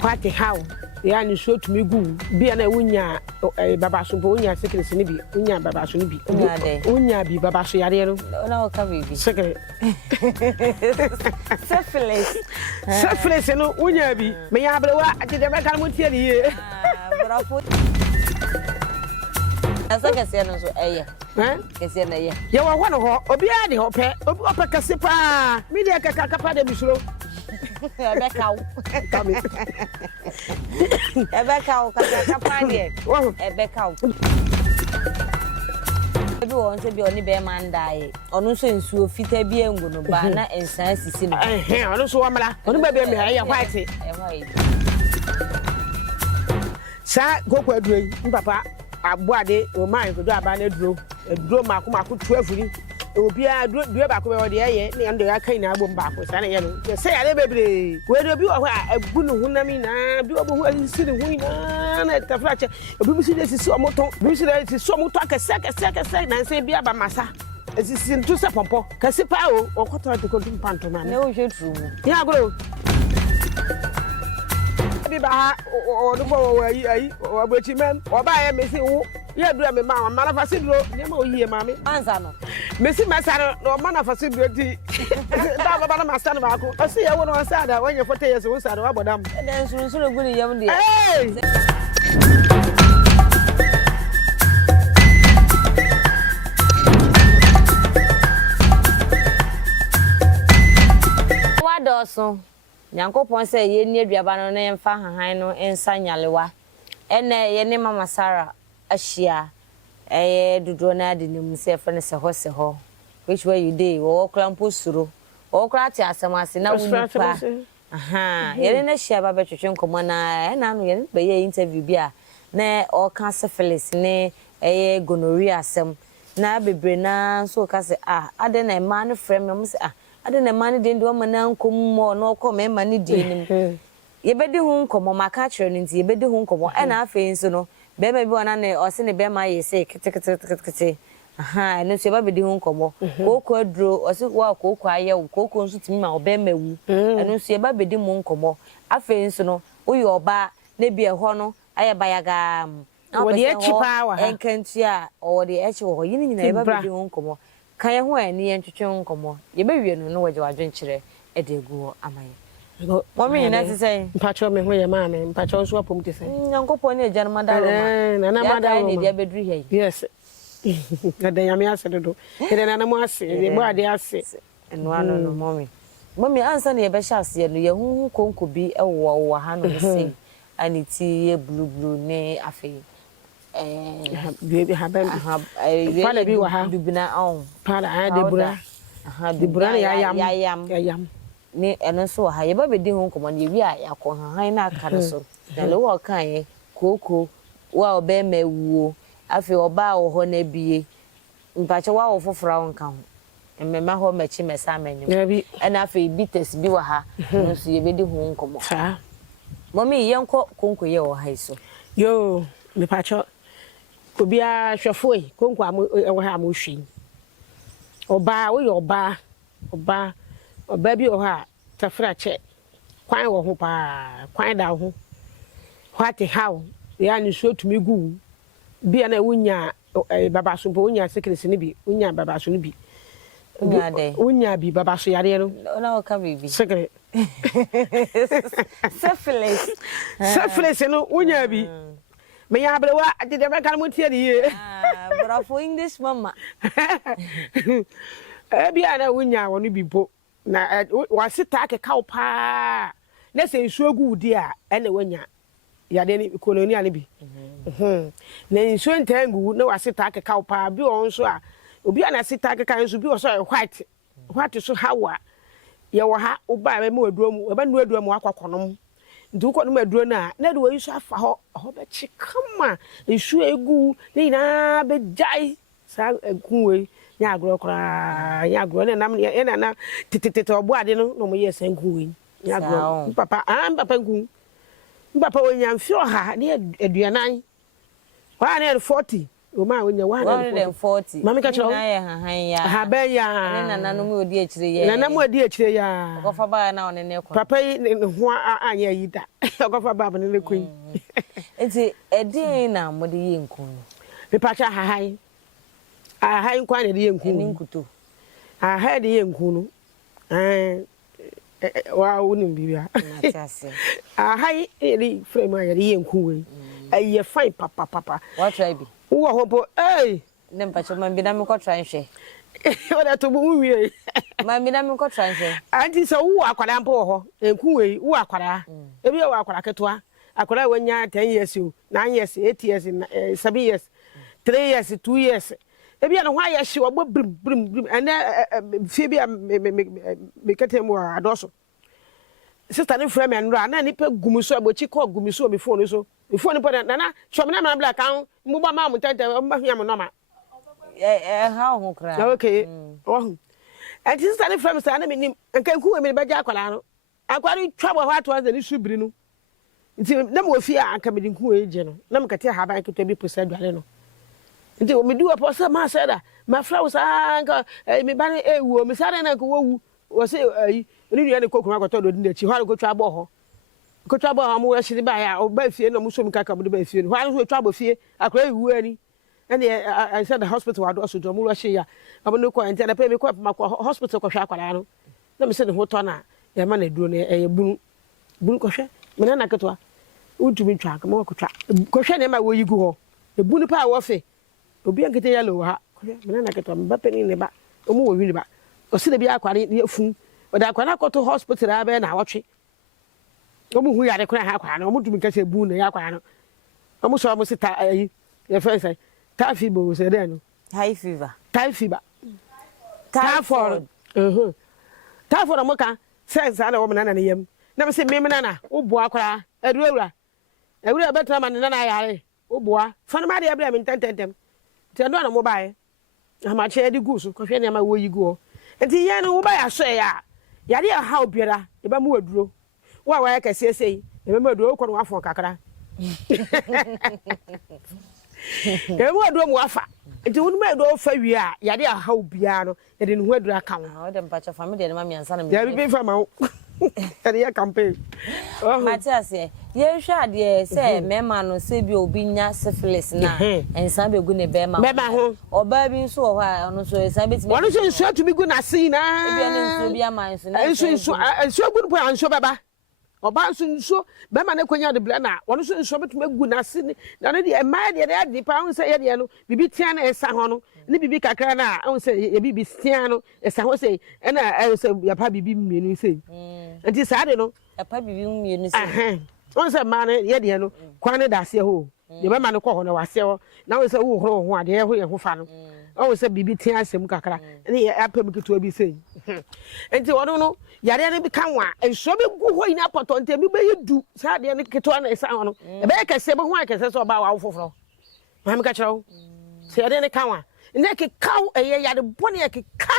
What how? Ya ni so tumi gu bia na wonya baba so bo wonya secret ni bi wonya baba so ni bi wonya bi baba so yare no na o ka bibi secret syphilis no wonya bi me ya abrewa ati de be kan mo tie ni ye brafo asa kese no so eye kese na ye ye wo ho no ho obi a de ho pe obi ope kese pa mi de ka kapa de bisuro Ebeka o kaka pande Ebeka o Ebi won se bi oni be man dai onu so nsuo fita bi engu no ba na ensan sisi no onu so wamala onu be me ya white sa goko aduro papa abuade o man ko do aba na aduro mako 12 obi a due ba ko be wo de ye ne ando ya kan na agbo mbako sa na ye no se ya le bebre we do bi wo ha agu no hunami na bi wo bo hu si ne hu na tafra che obi bi si de sisi omoto bi si de sisi omoto akese na se bi aba masa sisi ntu se pompo kase pa o okoto to ko dum panto ma na o je tru mu ya agro bi ba o do bo ayi o abuchi mem o ba ye mesi wo ye dura me ma na fa si duro ne ma o yie ma me ansa no Messi Massaro, no man of a city. Baba Massano, I see I want to answer that when you're 40 years old, I don't know. And then so good young day. What does Yanko Pon say ye near Biabano and Fahano and Sanyalewa, and ye name Mama Sarah, a shia. Do drona di himself and a horse ho. Which way you day, or clampusuro, or cratty as a mass in a woman. Aha, you're in a share about your common and I'm by your interview beer. Nay, or cancer Phyllis, nay, a gonorrhea sem. Na be brena, so case I didn't a man frame, I didn't a money didn't do a man come more, no come money dealing. Ye better home come on my catcher and ye better home come on, and I feel so no. Bema bi wana ne o se ne bema ye se kete aha no se ba be di hu nkomo koko aduro o se wa koko aye wo koko nso timi ma o bema wu eno se ba be di mu nkomo afa nso no wo ye oba na bi e ho no aye bayaga wo de echi pa wa ha enkanti a o de echi wo yini nyina e ba be di hu nkomo kan ye ho ani ye ntwetwe nkomo ye ba wie no no waje wadwen kire e de gu amaye Mommy, that's say, Patrol me where your mammy, Patrol swap him to say, Uncle Pony, German, and I'm bedroom. Yes, that they am answer to do. And then I'm asking, the body I say, and one on mommy. Mommy, answer the Beshas, you could be a war, hand say, and it's a blue, nay, a fee. Baby, have a be what have been our own. Pada, I had the bra, I am. Ni eno so ha ye ba be di hu nkomo ne wi a yakọ han na aka ne so na le wo kan ye koko wa obe mawuo afi oba wo ho na bie mpache wa wo fofora won kan ho mmema ho machi mesa manyum e na afi bites bi wa ha no so ye be di hu nkomo ha mommy ye nko konko ye wo ha iso yo me pacho obi a hwefo e konko am wo ha am hwi oba wo ye oba Baby or her, Tafra check. Quite or hopa, quite down. What how? The only show to me goo. Be an a winya, Baba Subonia, secret sinibi, Unya Baba Sunibi. Unya be Baba Suyariano. No, come be secret. Syphilis, and Unya be. May I blow up? I did never come with you. But I'm for English, Mamma. Be an a winya, only be book. Na wasita ke kaw pa na se nsuo gu di a ene wanya ya de ni colonial bi na nsuo ntangu na wasita ke kaw pa bi on so a obi ana sita ke kan so bi o so white so hawa ye wo ha oba be ma aduro mu ba nu aduro mu akwakonom ndu ko no aduro na de wo yiso afa ho be chikama nsuo egu ni na be jai sa kunwe nya agro kra nya agro na nam na na titete obo ade no mo ye sanku wi nya agro papa papa nku papa wo nya mfio ha ne aduanan wa na 40 o ma wonya 140 mama ka chiro na ye hahan ya Ahaban ya ne nana no mu odi akire ye nana mu odi akire ya okofa ba na one ne kwa papa yi ne ho anya yi da okofa ba ba ne kun enti edin na mo de ye nkun no me pa cha ahaban kwa ne de ye nkun ni nkuto ahaban de ye nkun no wa wonim bibia matase ahaban eri frame ya de ye nkun we aye fine papa what try bi wo ho po ne mpacho man bi na me ko try nhwe wada to bu wie man bi na me ko try nhwe anti so wo akwara mpo ho nkun we wo akwara ebi wo akwara ketwa akwara wanya 10 years 9 years 8 years 7 years 3 years 2 years ebi na ho aye hye wo brim ene fie bi me ketem wo adoso sister ni frame and na ni pe gumuso abochi ko gumuso me phone so me phone po na chom na black kan mu ba ma mu tante ma hia mo no ma ha ho kra okay oh and sister ni frame sa na me nim nkan ku me be ja akwala no akwara twa bo ha to an ni subiri no nti na mo fi anka me dinku e je no na me kete Ahaban keto bi posa dwale no nti o me du apo sa ma sa da ma flow sa anka me ba ne ewu me sa na ko wu o se oni nua ne kokuma kwato do ndi chi ho ko twa bo ho mo we shiri ba ya o ba fie no mo so mi kaka mo ba fie no ho so twa bo fie akora ewu ani and I said the hospital wa do so do mo we she ya abo no ko ente na pe me ko ma ko hospital ko hwa akwara no na me se ne ho to na ya ma na duro ne bunu ko hwe me na ketwa utumi twa ko mo ko twa ko hwe ne ma wo yigu ho ebunu pa wo fe obi ankete ya lo ha ko hwe me na ketwa me ba pe ni ne ba o mo wo wi ne ba o se ne bi akwara ne fun o da akwana ko to hospital abe na awotwe o mu hu yare kuna ha akwana o mu tumi ka se bu na ya akwana o mu so mo se ta yi ye fe say ta fibo se de no high fever typhoid typhoid mo ka sense ala wo me na yem na me se me na wo bo akwara ewura betra ma na yare wo bo a fa na ma de abia me tententem ti ando na mo bae ama che di gusu ko hwe ne ma wo yi gu enti ye no wo ba ya so ya yare ha obiara e ba mu waduro wa ya kase sei e ba mu waduro ko no afon kakra e mu waduro mu afa enti wo mu waduro fa wi a yare ha obiara no e de no waduro aka wo o de mpacha family de ma mi ansa na mi ya bi fa ma wo yare ya campaign Matias ye hwa de se mema no se bi obi nya syphilis na ensan be gu ne be ma ho oba bi nso wo ha ono so ensan betimi wono so nso to bi gu na sei na ebi ene nso bi ama nso na nso gu no po anso baba oba nso be ma na kwanya de bla na wono so nso betumi gu na sei na no de e ma de de pa ho se ye de no bibi tia na esa ho no ni bibi kakra na ho se ye bibi tia no esa ho se e na se ya pa bibi mienu sei enti sa de no ya pa bibi mienu sei on se ma na ye de no kwane da se ho de be ma no ko ho na wase ho na wo se wo horo ho ade ho ye ho fa no o se bibi tia asem kakra ni ya apem keto bi sei enti wono no yare ne bi kanwa enso bi gu ho ina potonte bi be yedu sa de ne keto na esa ho no e be kese be ho akese so ba wa wo foforo ma me ka kirawo se yare ne kanwa ne ke kaw eye yare bone ye ke ka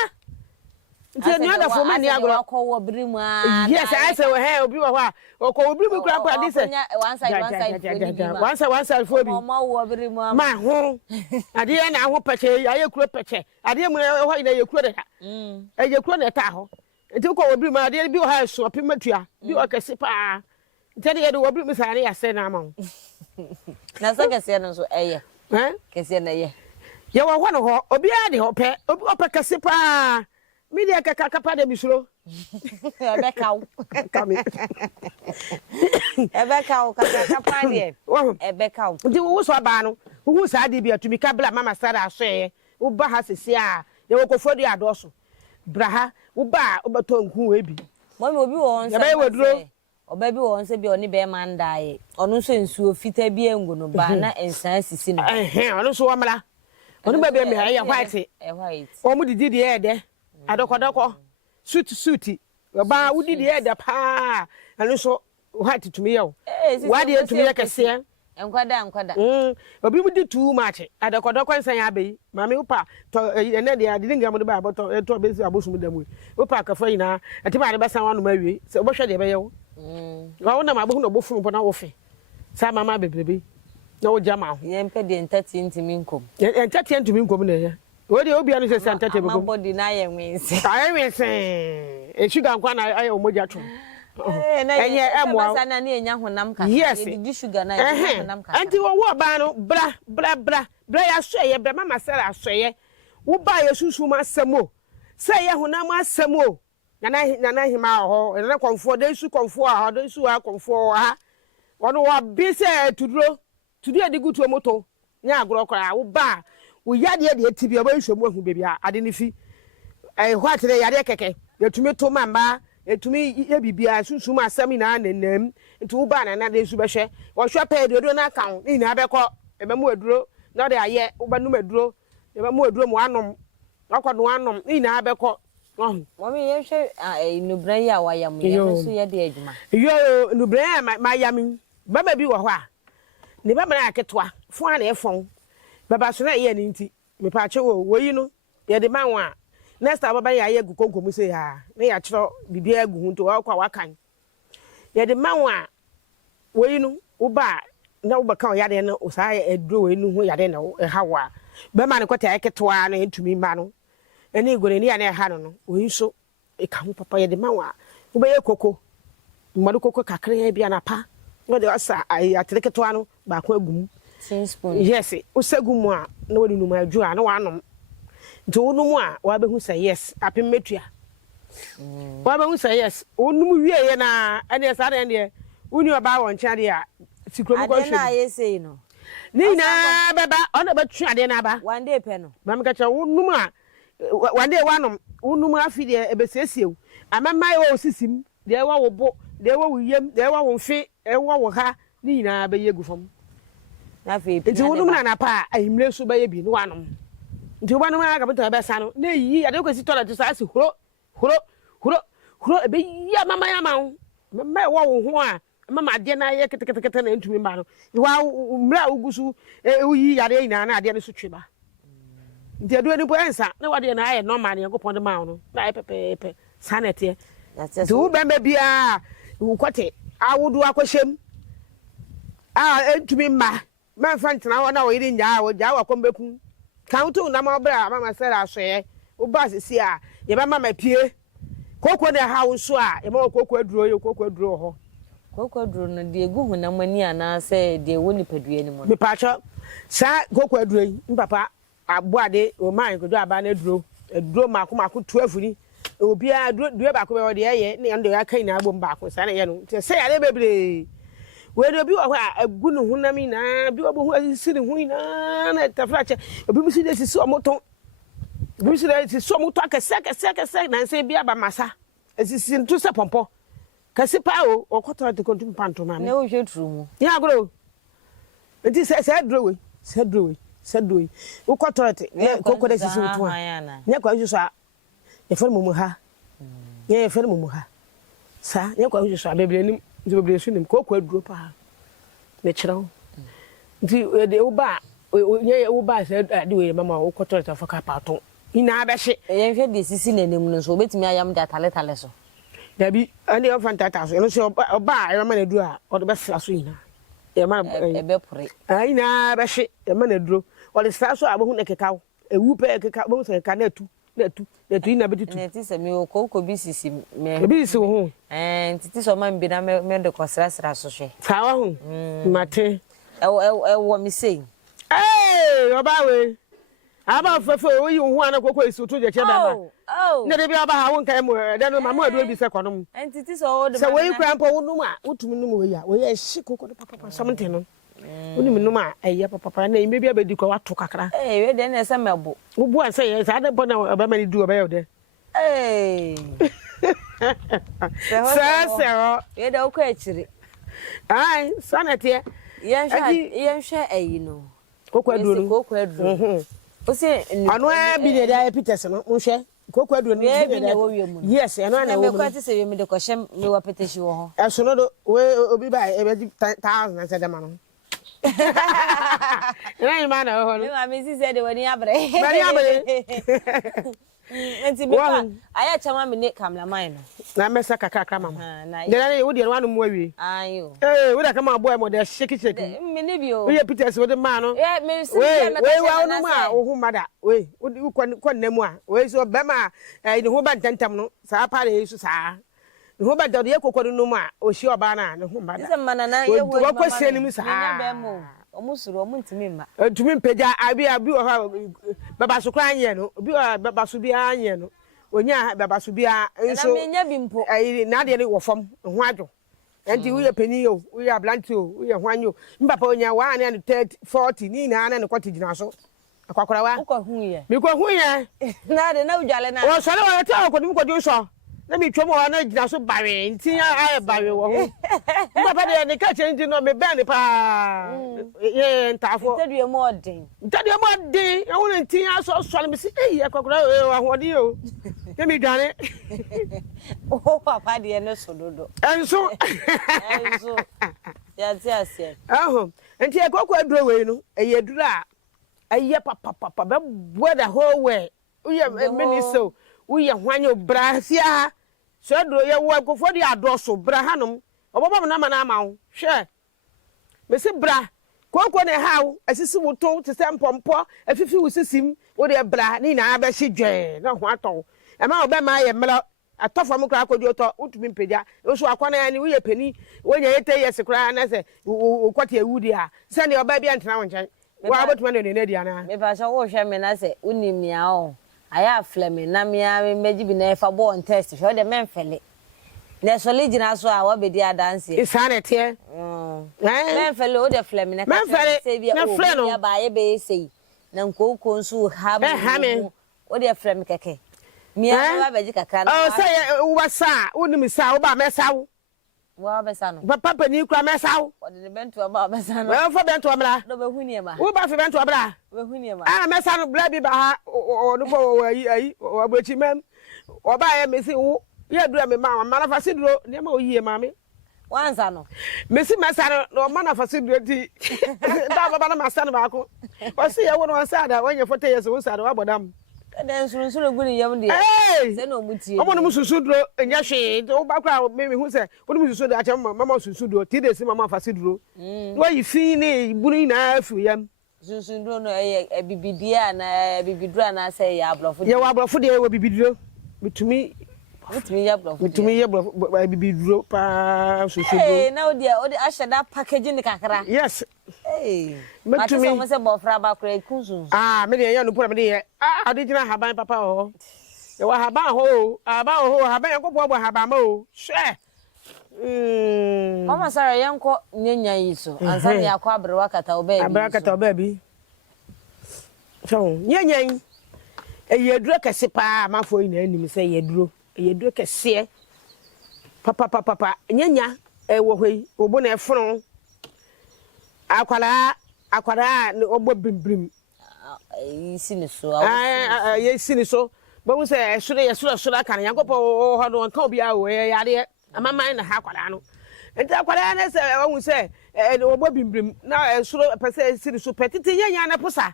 nti ni ada fo me ni agro akọ biri mu a yes I say we he obi wo ha okọ biri mu kura pa di se one side for bi ma wo biri mu ma ho ade na ho peche aye kuro peche ade mu ho ina ye kuro da ye kuro na ta ho nti ko biri mu ade bi wo ha so pematua bi o kese pa nti de ye do biri mu sa ne ya se na ma na sa kese no so eye kese na ye ye wo ho no ho obi ade ho pe obi o pe kese pa media kaka de misuro ebekaw kami ebekaw kaka de ebekaw ndi wo so aba no wo sa de bi atumi ka bla mama sara aso ye wo ba ha sesi a ye wo kofodi adoso bra ha wo ba obato nku we bi mo mi obi wo nsa ya ba waduro oba bi wo nsa bi oni be man daaye onu so nsuo fita bi engu no ba na ensan sisi no onu so wamla onu ba be me ya white o mu didi de e de adokwadoko suit ba wudi de da pa anu so what to me yo why dey to me kese enkwada obi wudi too much adokwadoko nsan ya be mama upa to ene de ade ngam de ba boto to be si abosum da mu upa ka fa ina ati ba de ba san wanu ma wie se obo hwe de be yo wa wona ma bohu no bofu bo na wo fe sa mama bebrebe na wo jama ho ye mpe de entati ntimi nkom entati ntimi nkom na ye wo de obi anu se entati nkom body na ye nwense aye nwense e sugar nkwa na aye omoja twon enye emwa basa na enya honam kasa ye di sugar na ye honam kasa anti wo ba no bra ya so ye bra mama sara so ye wo ba ye susu ma asemo se ye honam asemo nana hima ho na konfo de su konfo ha de su ha konfo ha wono wa bi se tuduro edi gutu moto nya agro kra wo ba wo yade de tibi ba nhwemu ahu bebi ade ne fi ho atere yade keke yetumi to mamba yetumi ye bibia susu ma asami na nanam nti wo ba na de su behwe wo hwe pa edodo na kan ni na abekọ ememu aduro na de aye wo ba num aduro ememu aduro mo anom akodo anom ni na abekọ Mami yehwe nubran ya wayam ye so ye de adwuma yo nubran ma yam baba bi wo ho a ne baba na aketwa fo a na efon baba so na ye ni nti me pa che wo yi no ye de manwa next time baba ya ye gu konkom se ha na ya chiro bibia gu hu to wa kwa wakan ye de manwa wo yi no wo ba na wo ba kan ya de no o sa edro wo nu hu ya de na hawa be ma ne kwata aketwa na etumi ma no eni gore ni ya na ha no wo so e ka hu papa ye de manwa wo be ye koko mmadu koko kakra ya bia na pa wo de asa ateketo ano ba ko agum teaspoon yes usagum a na wodi numa aju a na wanom nti wonum a wa be hu say yes apem metua wa be hu say yes wonum wie ye na ene sa na ene uni oba won kya de a sikromu ko hwe ade na ye sei no ni na baba ona ba twa ade na ba one day pe no mam ka kya wonum a one day wanom wonum afi de ebesesiew amamai wo sisim de wa wo bo de wa wo yem de wa wo mfe e wa wo ha ni na be ye gu fam na fe nti wonum na pa ahimre so ba ye bi no wanom nti wobanom aga beta be sa no na yi ade ko si toilet so asi huro e be ya mama ya ma mama wo wo ho a mama ade na ye ketekete na ntumi ba no wa mra ugusu e yi yade ina na ade no so tweba nti adu ani po ensa na wade na aye normal ne yakopon de ma no na aye pepepe sanete nti wo bembe bia wo kote awodu akohyem ntumi ma fa ntena wo na wo yiri nya wo ja wa kombeku kantu na ma bra mama sera asoye wo ba sisi a ye ba mama pie koko na ha wo so a ye ma koko aduro ho koko aduro no de egu hu na mani ana se de wo ni padua ni mo me pa cho sa koko aduro yi papa aboade o man ko do aba na aduro mako 12 ni obi a due ba ko be wo de ye ne ndo ya kan na agbo ba ko sa na ye no te se ya le bebre we do bi wo a agu no hunami na bi wo bo hu asiri hu na tafrache obi mi si de sisi omoton bi si de sisi omoton akese na nse bi aba masa asisi ntu se pompo kasi pa o koto de kontum panto ma ne wo hwe tru mu ya agro enti se drowe wo koto te koko de sisi mutu a nya kwa so a ye fer mu ha ye fer mu ha sa nya kwa so a bebre nim nti bebre su nim koko aduro pa ne chirawo nti de wo ba ye wo ba se ade we mama wo koto te faka pato ina abehye ye hwe de sisi nanem no so betimi ayam da tale so dabi ande o fantata so no so oba e mama na duro a o de be fra so ina e mama e be pore ina abehye e mama na duro o de fra so abohu ne kekaw ewu pe kekaw bo so ka na tu ina betitu ne ti se mi o koko bi sisi me bi si ho ntiti so man bi na me de kosrasra so hwe sawa ho mate wo mi sei oba we aba fefe o yi hu ana koko isi to je che ba ne de bi aba ha won kai mo de no mama adu bi se konom ntiti so wo de se we kura mpo wo num a wotum num we ya we ya hyi koko de papa something no woni num a eya papa na imbe bi abedi ko wato kakra we de na se mebo wo bu an se ye sa de bona aba mani du aba ye de Sasraku. Ye da uko echiri. Ai, sanete. Yen hwe ayi no. Koko aduro. Koko aduro. O se anu bi ne da Peters no, nhwe. Koko aduro no bi ne wo wiemu. Yes, anu na wo. Me ko ti se wiemu de ko hye me wa peteshi wo ho. Eso no do we obi ba e be 1000 se de ma no. Ina ma na ho no. Me ma me si se de wani abre. Bari abre. Enti be pa aya chama me ne cameraman no na mesa kakra mama de wo de no anu mu awie ayo wo da kama boy mo de shake me ne bi o we Peters wo de ma no me we wa no ma wo hu mada we kon namu a we so be ma ni ho ba ntantam no sa pa le yesu sa ni ho ba de ye kokoro no mu a o hie oba na ne ho mada se manana ye wo wo kwese ni mu sa nya be mo omusuro omuntimi ma ntumi mpagya abi wo ha baba so kran ye no obi baba so bi anye no onya baba so bia nso na menya bi mpo na de wo fam ho adwo enti wo ye pani o wo ye ablanti o wo ye hwanyo mbapa onya wa ne 30 40 ni na ne kwati gina so akwakora wa uko hu ye mi ko hu ye na de na udwale na o so le wa ta ko dim ko di so na mi twom wa na gina so bawe nti ya bawe wo ho mbapa de ne ka chenji no me ben pa ye ntafo tedue mo odin e wo nti ya so so le mi si akwakora wa hodi o mi dwane oh papa de no so dodo enso ya ti ase enti ekoko aduro we no eyeduro a eye papa be boda whole way uye miniso uye hwanyo brasia so aduro ye wo akofo de adoso bra hanom obobom na ma na ma wo hwe mesi bra koko ne hawo asisi woto te se mpompo afifi wosisim wo de bra ni na ba hidwe na ho aton ema obe ma ye mla atofo mu kra akodi oto utumi mpegya so akwana ya ni uye pani wonya yete yes kra na se ukwati ewudi a se ne oba bia ntena wo nchen wa abotuma ne ne dia na me ba so wo hwe me na se unimia o aya flame na me meji bi na efa born test so de menfele na so legina so a wa be dia dance isanete menfele o de flame na ka se bia o ya ba ye be sei na nkoko nso ha me o de flame keke mi a ba beji kakra na oh say wa sa unimi sa wo ba mesawo wa be sa no papa ni kura mesawo o de bento ba be sa no we fo bento mra do be huni ma wo ba fe bento bra be huni ma mesa no bla bi ba ha o no ko ayi o abachi mem o ba ye mesi wo ye dura me ma na fa siduro ne ma o yie ma me wansa no mesi mesa no ma na fa siduro ti da baba na masa no ba ko o si ye wo no sa da wonye foto ye so wo sa da wa bodam den suru guri yam de se no mutie omo no mususuduro enya hwe o ba kwa me hu se o no mususudo a chama mama susuduro ti de si mama fa siduro wo yi fi ni buru na afu yam susuduro no bibidia na bibidura na se ya ablofo ye wa ablofo de wo bibiduro mitumi ya ablofo mitumi ya bibiduro pa susuduro na o de ashada package ni kakra yes mitumi ma se bofra ba kra kunsun me de ya no pura me de ye adijina Ahaban papa ho ye wa Ahaban yakobọ Ahaban ma o hwe mama Sarah yanko nyanya yiso ansa ne yakọ abrewa kata oba bi so nyanya eyeduro kese pa mafo ina anim se eyeduro kese papa nyanya wo hoi obo na efunu akwara obo bimbrim yisi ni so bo mu se esure kan yankopọ ho no nka obi a wo yare amama na ha kwara no enti akwara na se wo se obo bimbrim na esure pese esi ni so petiti nyanya na pusa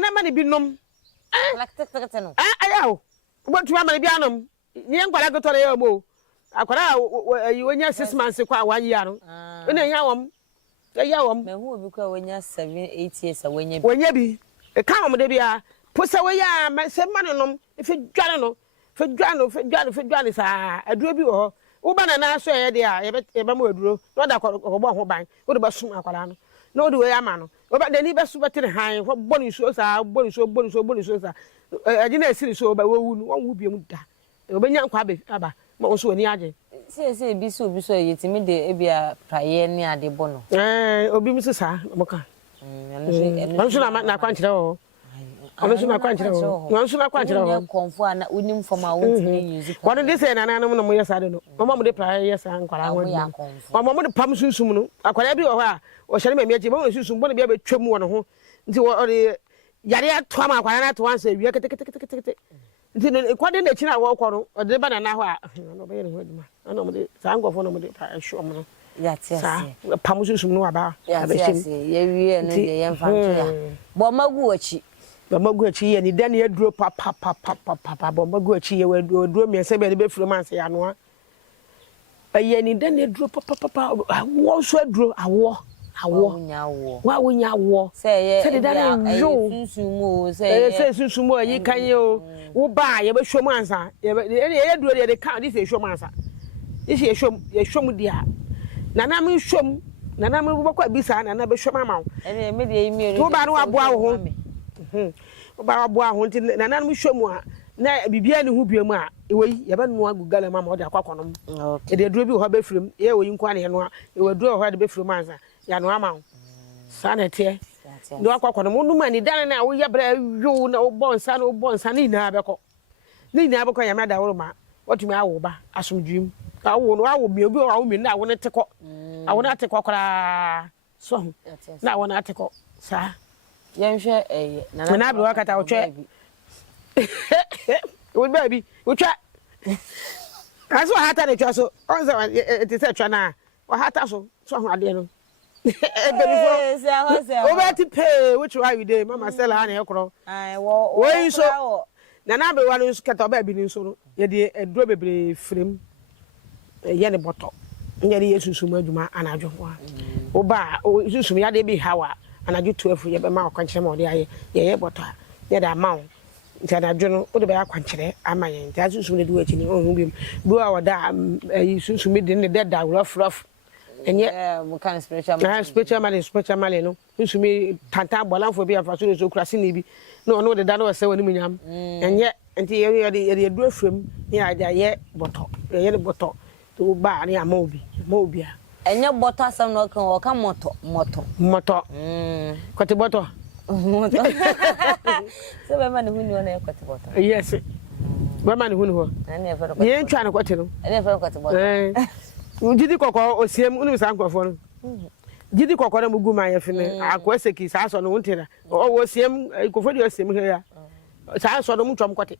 na ma ne bi nom no ayawo bo tuma ma ne bi anom nye nkwara goto na ya mo akwara wonya 6 months kwa 1 year no ina yawom me hu obi kwa wonya 7 8 years wonya bi ka mo de bia pusa wo ya se ma no nom fe dwane sa aduro bi wo wo ba na so ye de a ye ba mo aduro no da ko bo ho ban wo de ba sum akwara no no de we ama no wo ba de ni be su betere han ho boni so sa agina esiri so ba wo wu no wo bi mu da wo benya nkwa aba ma wo so ani age se bi so yetimi de ebia praye ni ade bono obi mi sisa mo ka anso na kwankyere ho anso na kwankyere ho konfo ana unim foma wontimi use ko wono de se na nanom no mo yesa de no mama mo de praye yesa nkwara ho mama mo de pam sunsum no akwara bi wo ho a wo hyere mami aje mo sunsum bo na bia betwam wo no ho nti wo de yare ato ama akwara na to ansa wi kete nti no kwade na china wo ko no ode ba na ho a no be ne ho aduma ana mo de sa ngofo no mo de pa ehwo mo no ya tiase pamususum no aba ya tiase ye wie no de ye mfa to ya bo magu wachi Bamba go achi ye ni dan ye duro papa bamba go achi ye we duro me se be ne be furo man se ya no aye ni dan ye duro papa wo so duro awo wa wonya wo se de dan yo sunsumo se sunsumo yi kan ye o wo ba ye be hwom ansa ye duro ye de kan this ye hwom ansa this ye hwom dia nana me hwom nana me bokwa bisa nana be hwom amawo me de yi mi wo ba no aboa wo ho ba aboa ho nti nana me hwom a na bibia ne hu biam a ewi ye be no agugala mama o de akwakonom e de duro bi ho be firim ye wo yi nkwa ne no e wo duro ho de be firim ansa ya no amawo sanete do akwakonom no mani dan na wo ye bra yo na wo bonsa na wo bonsa ni na abekọ ya me da wo ma otumi awo ba asomdwim awo no awo mi obi awo mi na awo ne tekọ awo na tekọ kra so na awo na tekọ sa yenhwe na abro wakata wo twe wo baby wo twa aso hata ne twa so onse te se twa na wo hata so ho ade no over to pay which why you dey mama sell ha na ekro wo so na na be wanu skata ba bi ni so no ye de eduro bebre frem ye ne boto ye de yesusum adwuma anajo wo ba yesusum ya de bi hawa anajo 12 ye be ma akwankyere ma o de aye ye boto ye da ma o anajo no o de be akwankyere ama ye nta yesusum de do achi ni ohun bi bu a woda yesusum de ne de da rough enye mo kan spiritual man no nsumi tanta bolanfo bi afa so krasi ni bi no de da no se woni munyam enye enti ye do afrem ya ja ye boto ye boto to ba ni ama obi a enye boto asam no kan o kan moto kote boto so be man hu ni ona kote boto yes be man hu ni ho ye ntwa na kote no kote boto Jidi kokko osiem unu san kwafo no jidi kokko na mugu ma ye fene akwese ki sa so no ntira o osiem kofo di osiem he ya sa so no mutwam kote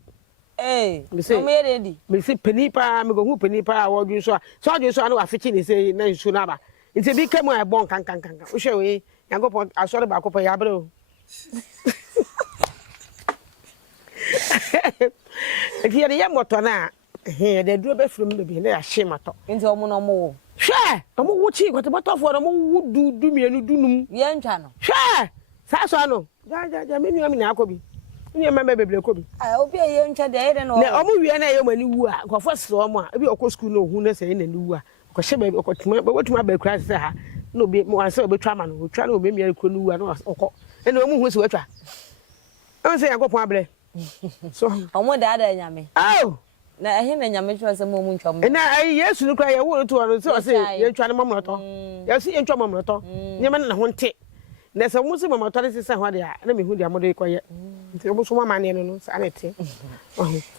no me ready me si penipa me go hu penipa wo dwu so so dwu so na wa fichi ni se na nsu na ba nti bi kemu e bon kan wo hwe we yankopon asore ba kopo ya bre o eti ye moto na de duro be from be na ya hye mato nti omo no mo wo hwe omo wo chi kote botofo no mo wo du mienu dunum ye ntwa no hwe sa so no ja me nua mi na akobi ni ma bebre kobi obi ye ntwa de ye no na omo wie na ye mani wu a kofo se omo a bi okọ school no hu na se na ni wu a ko hye be okotuma be wotuma ba kura se ha na obi mo anse obi twa ma no twa na obi mi ko ni wu a na okọ ene omo hu se watwa anse yankopon abre so omo da nyame na ehe na nyame twa se mo mu ntwam na ai yesu no kra ye wo to no se ye twa ne mamroto ye se ye ntwa mamroto nyame na ho nte na se mo se mamroto ne se ho de a na me hu de amodo ikoye nti mo so mama ne no sa na te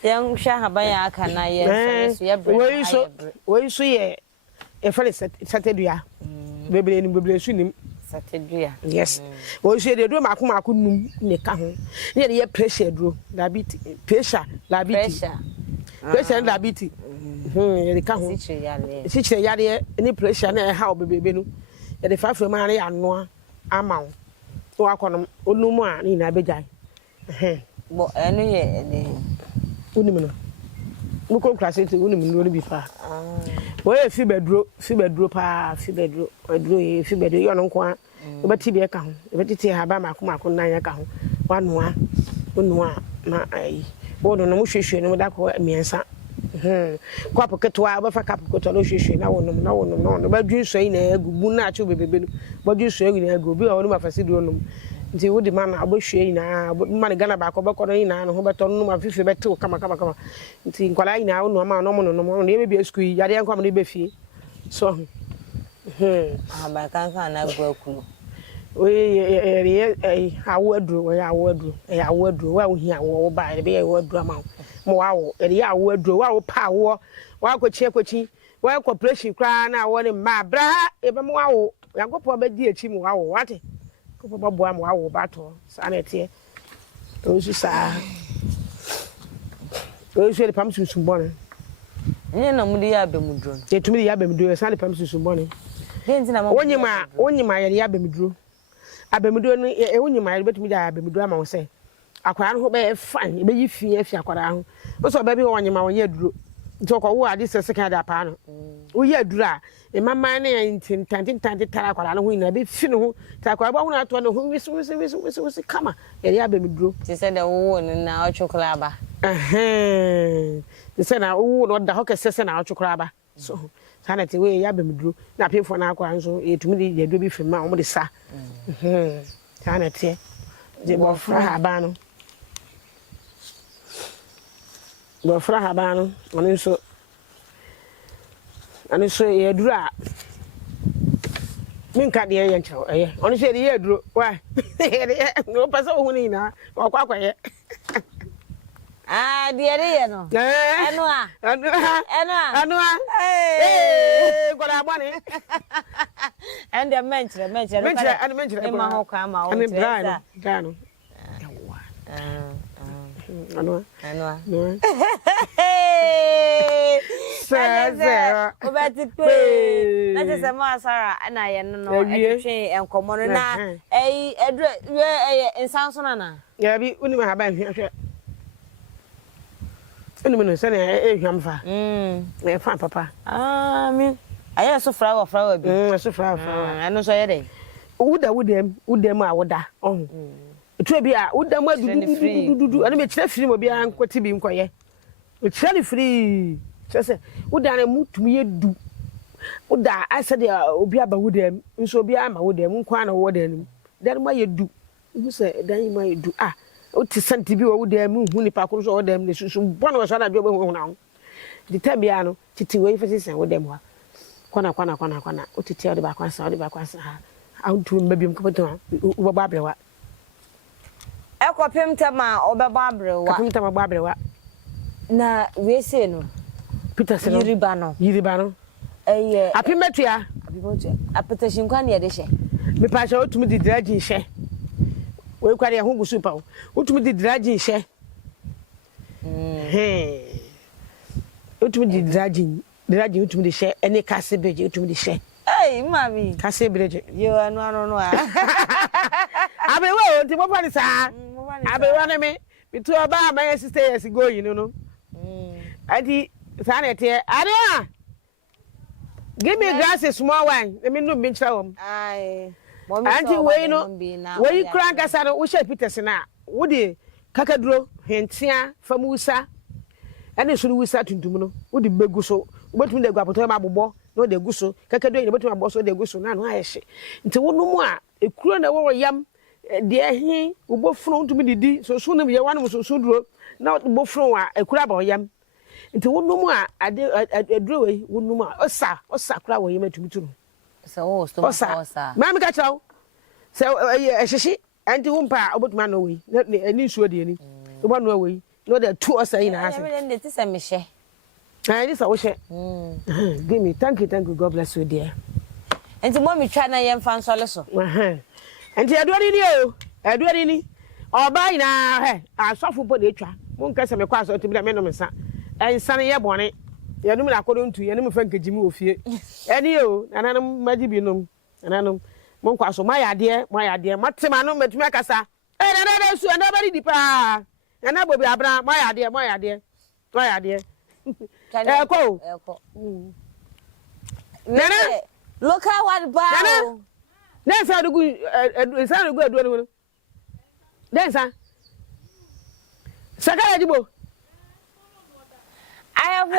ye nhwa haban ya aka na ye so ye bre wo so ye e fele satedua bebre ni bebre su nim satedua yes wo so de do mako num ne ka ho ne ye pressure duro diabetes pressure diabetes ye ka ho sichire yare ni pressure na ha obebebe no ye de fa ma na ya no ama wo akono onumu a ni na bejai bo enu ye ni unimu no muko klase ti unimu no bi fa wo ye fi bedro pa fi bedro ye fi bedro yo no nko a obati bi e ka ho obati ha ba mako na ya ka ho wanoa onua na ai wo no mo hwehwe no da ko miensa kwapo ketwa ba fa kapo ketwa no hwehwe na wo no ba dwu so yi na agubu na achu bebebe no ba dwu so yi na agu bi wo no mafasi do no nti wo di mana abohwe yi na mana gana ba ko bekọ no yi na no ho beto no mafife beto kama nti nkwala yi na wo no ma no mo no ye be school yi yade yankwa mo be fie so ba kan na gwa akunu we awo aduro wa wo hi awo ba be awo aduro ma mo wa wo awo aduro wa wo pa wo wa kochi wa corporation kra na wo ne ma bra e be mo wa wo yankopon ba di echi mo wa wo wate ko ba boa mo wa wo ba to sa na tie o su sa o su le pam sunsun bon ni na mu di ya be mu duro e tumi di ya be mu duro sa le pam sunsun bon nti na mo onyima ya be mu duro abemuduro no e wonyima ya betumi da abemuduro ama wo se akwara no be fine be yi fi afi akwara ho so ba bi wo nyema wo ye aduro nti okwo ade sese kan da pa no wo ye aduro a e mama na tantantante tara akwara no ho ina be fi no ho ta akwara ba ho na to no ho wisi kama ye ya be miduro ti se de wo na o chokora ba ti se na wo no da ho ke sese na o chokora ba so sana ti we ya be miduro na pefo na akwara nso e tumi de ye do bi fi ma wo de sa sana ti de bo fra Ahaban no bo fra Ahaban no ani so ye duro a min ka de ye nkyerɛ ɛyɛ ɔno so ye duro wa no pasa wo ni na ɔkwa ye de ye no eno a gola bone and the mentre e ma ho kwa ma o tre no anu Sasa obati pe na se ma Sara na ye no edwe enkomo no na edre ensanso na ya bi uni ma Ahaban hwehwe uni no se na ehwamfa e fa papa amen aye so flower bi so flower eno so ye dey wudam a woda etu bi a wudam adudu ana me kire firi mo bia nkoti bi nkoye o kire ni firi sese wuda na mutumi yedu wuda asa de obi aba wudam nso obi ama wudam nkwa na wudam dan ma yedu nse dan ma yedu o ti santi bi wudam hu ni pa ko so wudam ne susu bono so na bi obo na ho di tabia no titi we fese wudam wa kwana o titi o de ba kwansa ha awdu mbabim ko beto wo ba abrewa ekopem tema obeba abrewa kopem tema ba abrewa na wese no Peterson yiriba no eye apimetua apetashin kwa ne de hye me pa sha otumi di dragin hye we kware ho gusu pa otumi di dragin hye otumi di dragin otumi di hye ene kase beje otumi di hye mami kase beje yo anu a abewo nti mo pa ni sa abewo na me bitu oba my sister years ago no adi sanete aria give me glass small wine let me no be nchira wom mommy anti we no we kran kasa no wo she Peterson a wo de kakaduro hentia famusa ene so wusa tuntum no wo de begu so wo betum de gwapoto ma bobbo no de guso kakaduro ne betum aboso de guso na no ayehye nti wo no mu a ekuro na wo yam de ehi wo bofro ntumi didi so so no ye wan so so duro na bofro a ekuro ba yam nti wonum a aduro we wonum a osa kura wo yema tumuturu so wo sto osa ma me ka chawo se ehyeshi anti wumpa obotuma no we ani nsuo de ani obo no we no de two osa ina hase me de tise me hye this wo hye give me thank you God bless you dear enti mo mi twa na ye mfa nsole so enti aduari ni oba ina asofo po de twa mo nka se me kwa so tibira me no mesa ensane ye bone ye num na kodo ntu ye num fa nkagimi ofie eni o nananum magibi num nananum mo nkwa so mayade matema no matumi akasa na su na bari di pa na bobi abra mayade eko nana local one ba nsa dugu adu no densa sakara jibo ayabo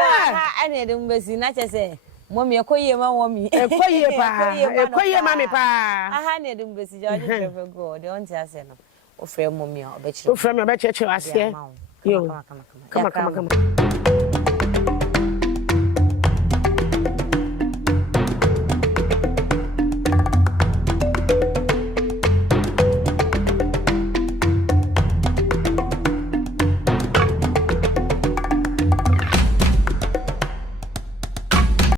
ane de mbesi na chese momi ekoye ma momi ekoye mami pa aha ne de mbesi jaje trefe go de onti ase no ofre momi a obechire ofre me obechire ase yo kama